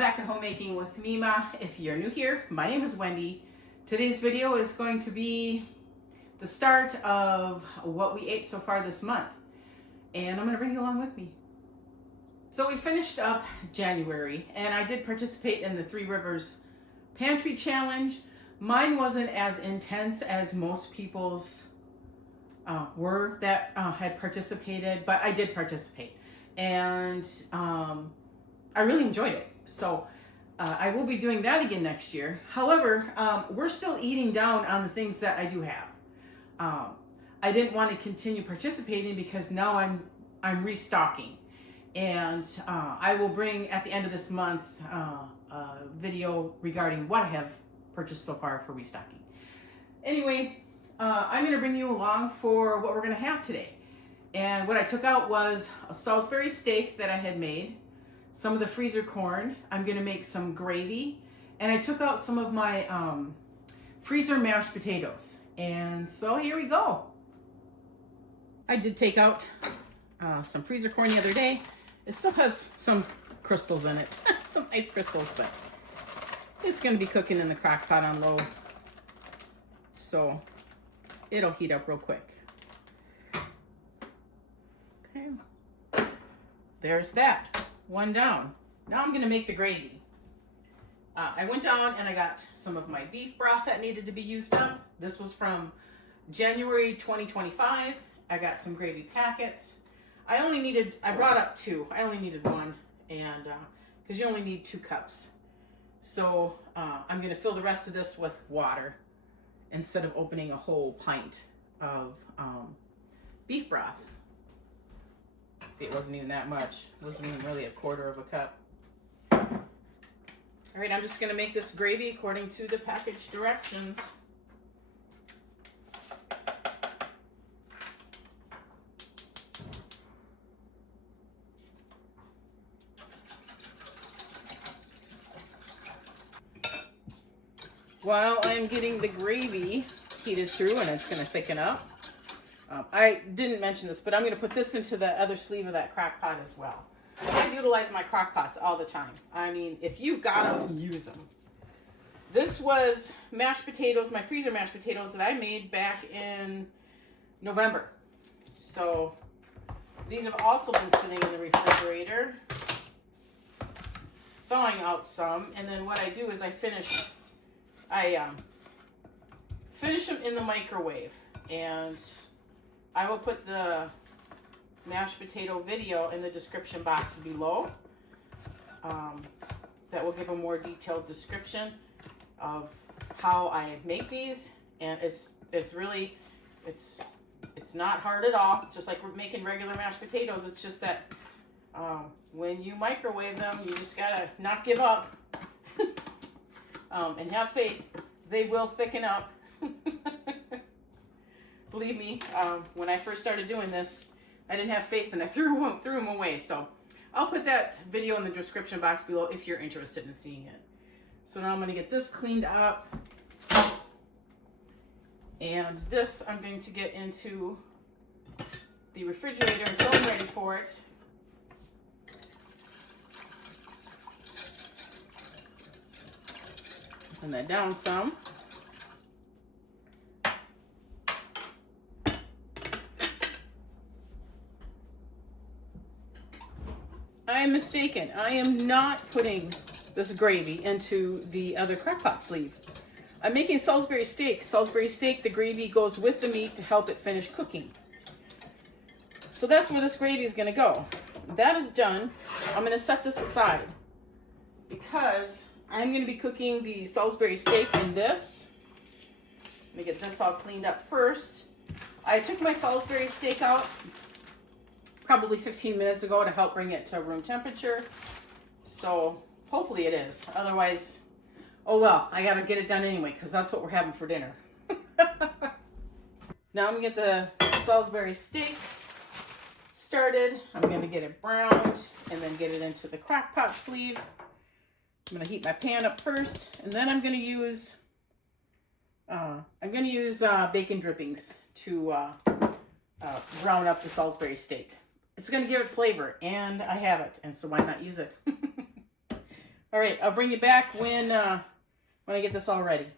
back to Homemaking with Mima. If you're new here, my name is Wendy. Today's video is going to be the start of what we ate so far this month. And I'm going to bring you along with me. So we finished up January and I did participate in the Three Rivers Pantry Challenge. Mine wasn't as intense as most people's were that had participated, but I did participate. And I really enjoyed it. So I will be doing that again next year. However, we're still eating down on the things that I do have. I didn't want to continue participating because now I'm restocking. And I will bring at the end of this month a video regarding what I have purchased so far for restocking. Anyway, I'm going to bring you along for what we're going to have today. And what I took out was a Salisbury steak that I had made, some of the freezer corn. I'm going to make some gravy, and I took out some of my freezer mashed potatoes. And so here we go. I did take out some freezer corn the other day. It still has some crystals in it, some ice crystals, but it's going to be cooking in the crock pot on low, so it'll heat up real quick. Okay, there's that, one down. Now I'm going to make the gravy. I went down and I got some of my beef broth that needed to be used up. This was from January 2025. I got some gravy packets. I brought up two. I only needed one, and because you only need 2 cups. So I'm going to fill the rest of this with water instead of opening a whole pint of beef broth. See, it wasn't even that much. It wasn't even really a quarter of a cup. All right, I'm just going to make this gravy according to the package directions. While I'm getting the gravy heated through and it's going to thicken up, I didn't mention this, but I'm going to put this into the other sleeve of that crock pot as well. I utilize my crock pots all the time. I mean, if you've got them, use them. This was mashed potatoes, my freezer mashed potatoes that I made back in November. So these have also been sitting in the refrigerator, thawing out some. And then what I do is I finish them in the microwave, and I will put the mashed potato video in the description box below. That will give a more detailed description of how I make these, and it's not hard at all. It's just like we're making regular mashed potatoes. It's just that when you microwave them, you just gotta not give up. And have faith, they will thicken up. Believe me, when I first started doing this, I didn't have faith and I threw them away. So I'll put that video in the description box below if you're interested in seeing it. So now I'm going to get this cleaned up. And this I'm going to get into the refrigerator until I'm ready for it. And then down some. I am mistaken. I am not putting this gravy into the other crock pot sleeve. I'm making Salisbury steak. Salisbury steak, the gravy goes with the meat to help it finish cooking. So that's where this gravy is going to go. That is done. I'm going to set this aside because I'm going to be cooking the Salisbury steak in this. Let me get this all cleaned up first. I took my Salisbury steak out probably 15 minutes ago to help bring it to room temperature. So hopefully it is. Otherwise, oh well, I got to get it done anyway because that's what we're having for dinner. Now I'm going to get the Salisbury steak started. I'm going to get it browned and then get it into the crock pot sleeve. I'm going to heat my pan up first, and then I'm going to use bacon drippings to brown up the Salisbury steak. It's going to give it flavor, and I have it, and so why not use it? All right, I'll bring you back when I get this all ready.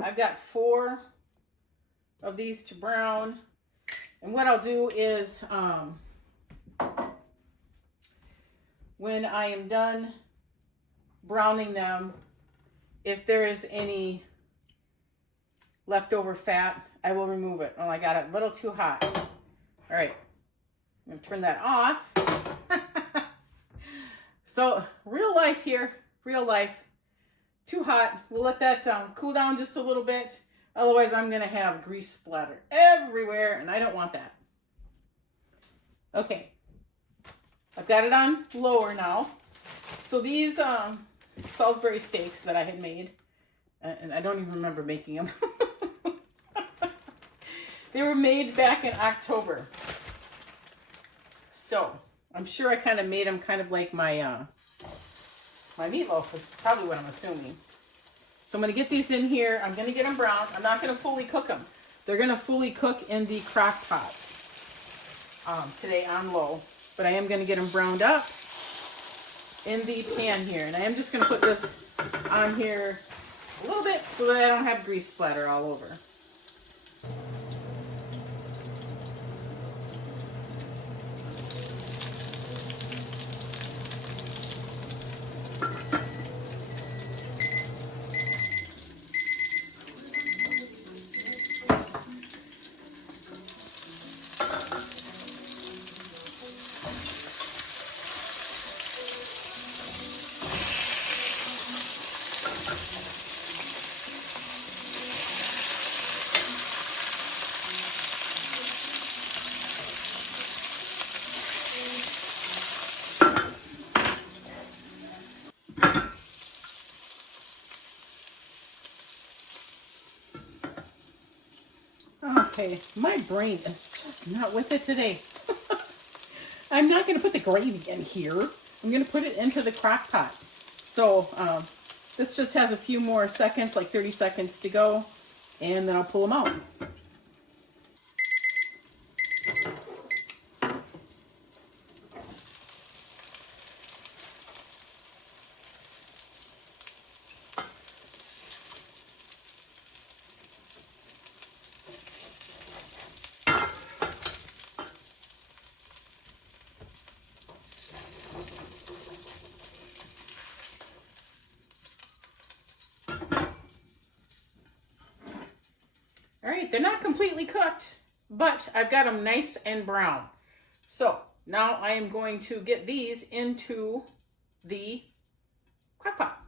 I've got 4 of these to brown. And what I'll do is, when I am done browning them, if there is any leftover fat, I will remove it. Oh, I got it a little too hot. All right, I'm gonna turn that off. So real life here, real life. Too hot. We'll let that cool down just a little bit. Otherwise, I'm gonna have grease splatter everywhere, and I don't want that. Okay, I've got it on lower now. So these Salisbury steaks that I had made, and I don't even remember making them. They were made back in October. So I'm sure I kind of made them kind of like my my meatloaf is probably what I'm assuming. So I'm going to get these in here. I'm going to get them brown. I'm not going to fully cook them. They're going to fully cook in the crock pot today on low. But I am going to get them browned up in the pan here. And I am just going to put this on here a little bit so that I don't have grease splatter all over. Okay, my brain is just not with it today. I'm not going to put the gravy in here. I'm going to put it into the crock pot. So this just has a few more seconds, like 30 seconds to go, and then I'll pull them out. All right, they're not completely cooked, but I've got them nice and brown. So now I am going to get these into the crock pot.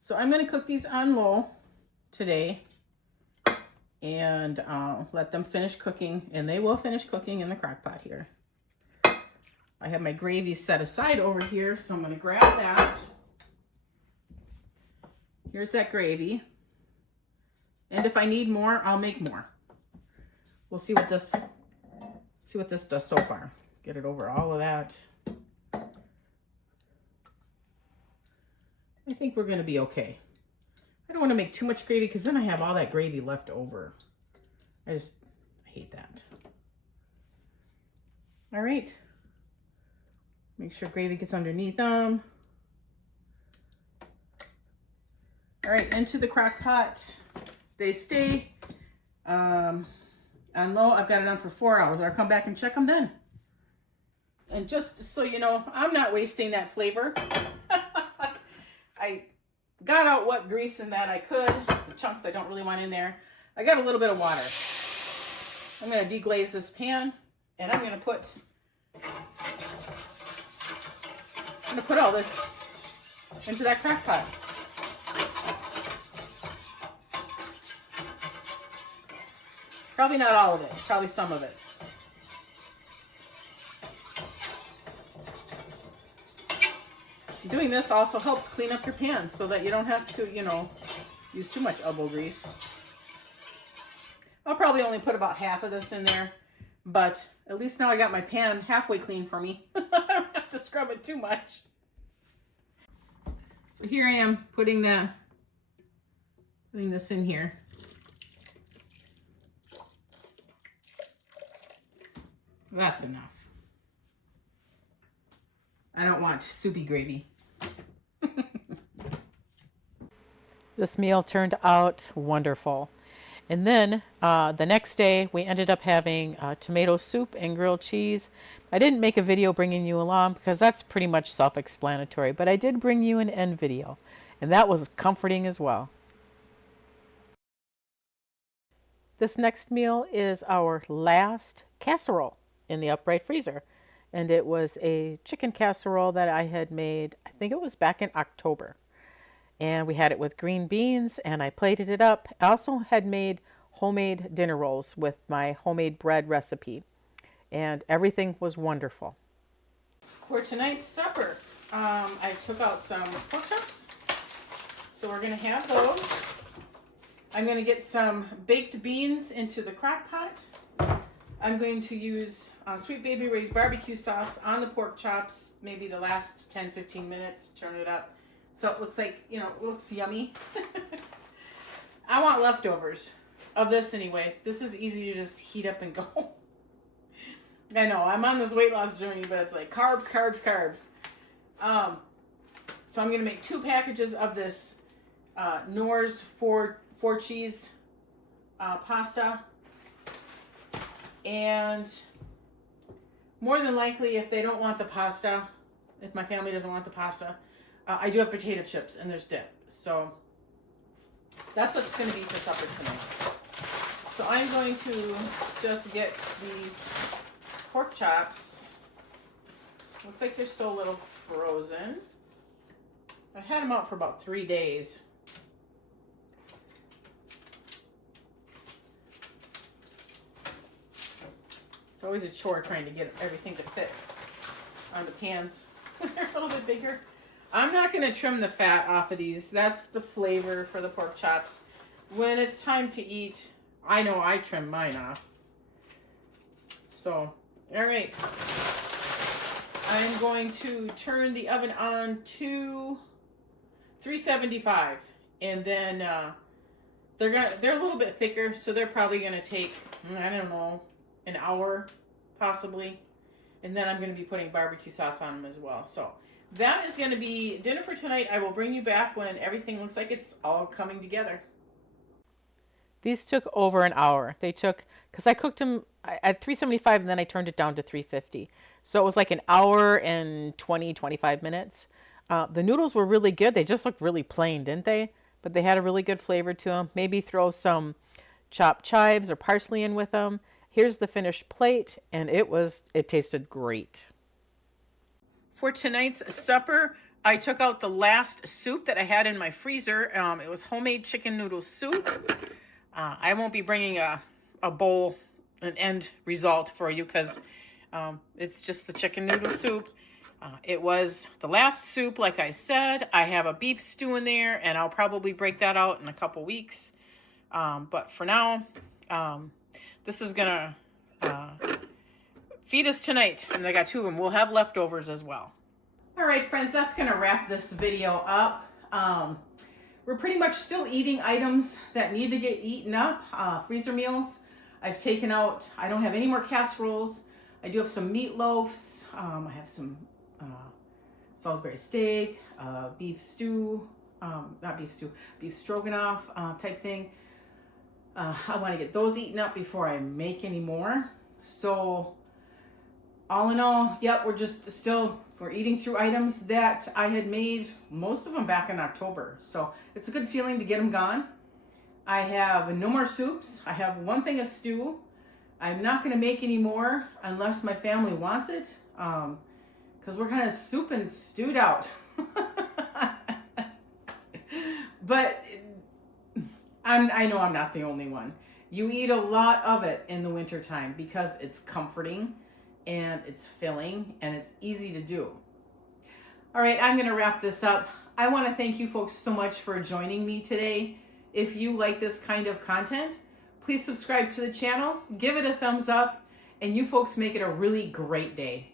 So I'm going to cook these on low today and let them finish cooking, and they will finish cooking in the crock pot here. I have my gravy set aside over here, so I'm going to grab that. Here's that gravy. And if I need more, I'll make more. We'll see what this does so far. Get it over all of that. I think we're going to be okay. I don't want to make too much gravy because then I have all that gravy left over. I hate that. All right. Make sure gravy gets underneath them. All right, into the crock pot. They stay on low. I've got it on for 4 hours. I'll come back and check them then. And just so you know, I'm not wasting that flavor. I got out what grease in that I could. The chunks I don't really want in there. I got a little bit of water. I'm going to deglaze this pan, and I'm going to put all this into that crock pot. Probably not all of it, probably some of it. Doing this also helps clean up your pan so that you don't have to, use too much elbow grease. I'll probably only put about half of this in there, but at least now I got my pan halfway clean for me. I don't have to scrub it too much. So here I am putting this in here. That's enough. I don't want soupy gravy. This meal turned out wonderful. And then the next day we ended up having tomato soup and grilled cheese. I didn't make a video bringing you along because that's pretty much self-explanatory, but I did bring you an end video, and that was comforting as well. This next meal is our last casserole in the upright freezer. And it was a chicken casserole that I had made, I think it was back in October. And we had it with green beans, and I plated it up. I also had made homemade dinner rolls with my homemade bread recipe, and everything was wonderful. For tonight's supper, I took out some pork chops, so we're going to have those. I'm going to get some baked beans into the crock pot. I'm going to use Sweet Baby Ray's barbecue sauce on the pork chops, maybe the last 10-15 minutes, turn it up. So it looks like, it looks yummy. I want leftovers of this anyway. This is easy to just heat up and go. I know, I'm on this weight loss journey, but it's like carbs, carbs, carbs. So I'm going to make 2 packages of this Knorr's 4 cheese pasta. And more than likely, if they don't want the pasta, if my family doesn't want the pasta, I do have potato chips and there's dip. So that's what's going to be for supper tonight. So I'm going to just get these pork chops. Looks like they're still a little frozen. I've had them out for about 3 days. It's always a chore trying to get everything to fit on the pans when they're a little bit bigger. I'm not going to trim the fat off of these. That's the flavor for the pork chops. When it's time to eat, I know I trim mine off. So, all right. I'm going to turn the oven on to 375. And then they're a little bit thicker, so they're probably going to take, I don't know, an hour possibly, and then I'm going to be putting barbecue sauce on them as well. So that is going to be dinner for tonight. I will bring you back when everything looks like it's all coming together. These took over an hour. They took, because I cooked them at 375 and then I turned it down to 350. So it was like an hour and 20-25 minutes. The noodles were really good. They just looked really plain, didn't they? But they had a really good flavor to them. Maybe throw some chopped chives or parsley in with them. Here's the finished plate, and it tasted great. For tonight's supper, I took out the last soup that I had in my freezer. It was homemade chicken noodle soup. I won't be bringing a bowl, an end result for you because it's just the chicken noodle soup. It was the last soup, like I said. I have a beef stew in there, and I'll probably break that out in a couple weeks. But for now, this is gonna feed us tonight, and I got 2 of them. We'll have leftovers as well. All right, friends, that's gonna wrap this video up. We're pretty much still eating items that need to get eaten up, freezer meals. I've taken out, I don't have any more casseroles. I do have some meatloafs. I have some Salisbury steak, beef stew, not beef stew, beef stroganoff type thing. I want to get those eaten up before I make any more. So all in all, yep, we're eating through items that I had made, most of them back in October. So it's a good feeling to get them gone. I have no more soups. I have 1 thing of stew. I'm not going to make any more unless my family wants it, because we're kind of soup and stewed out. But I know I'm not the only one. You eat a lot of it in the wintertime because it's comforting and it's filling and it's easy to do. All right, I'm going to wrap this up. I want to thank you folks so much for joining me today. If you like this kind of content, please subscribe to the channel, give it a thumbs up, and you folks make it a really great day.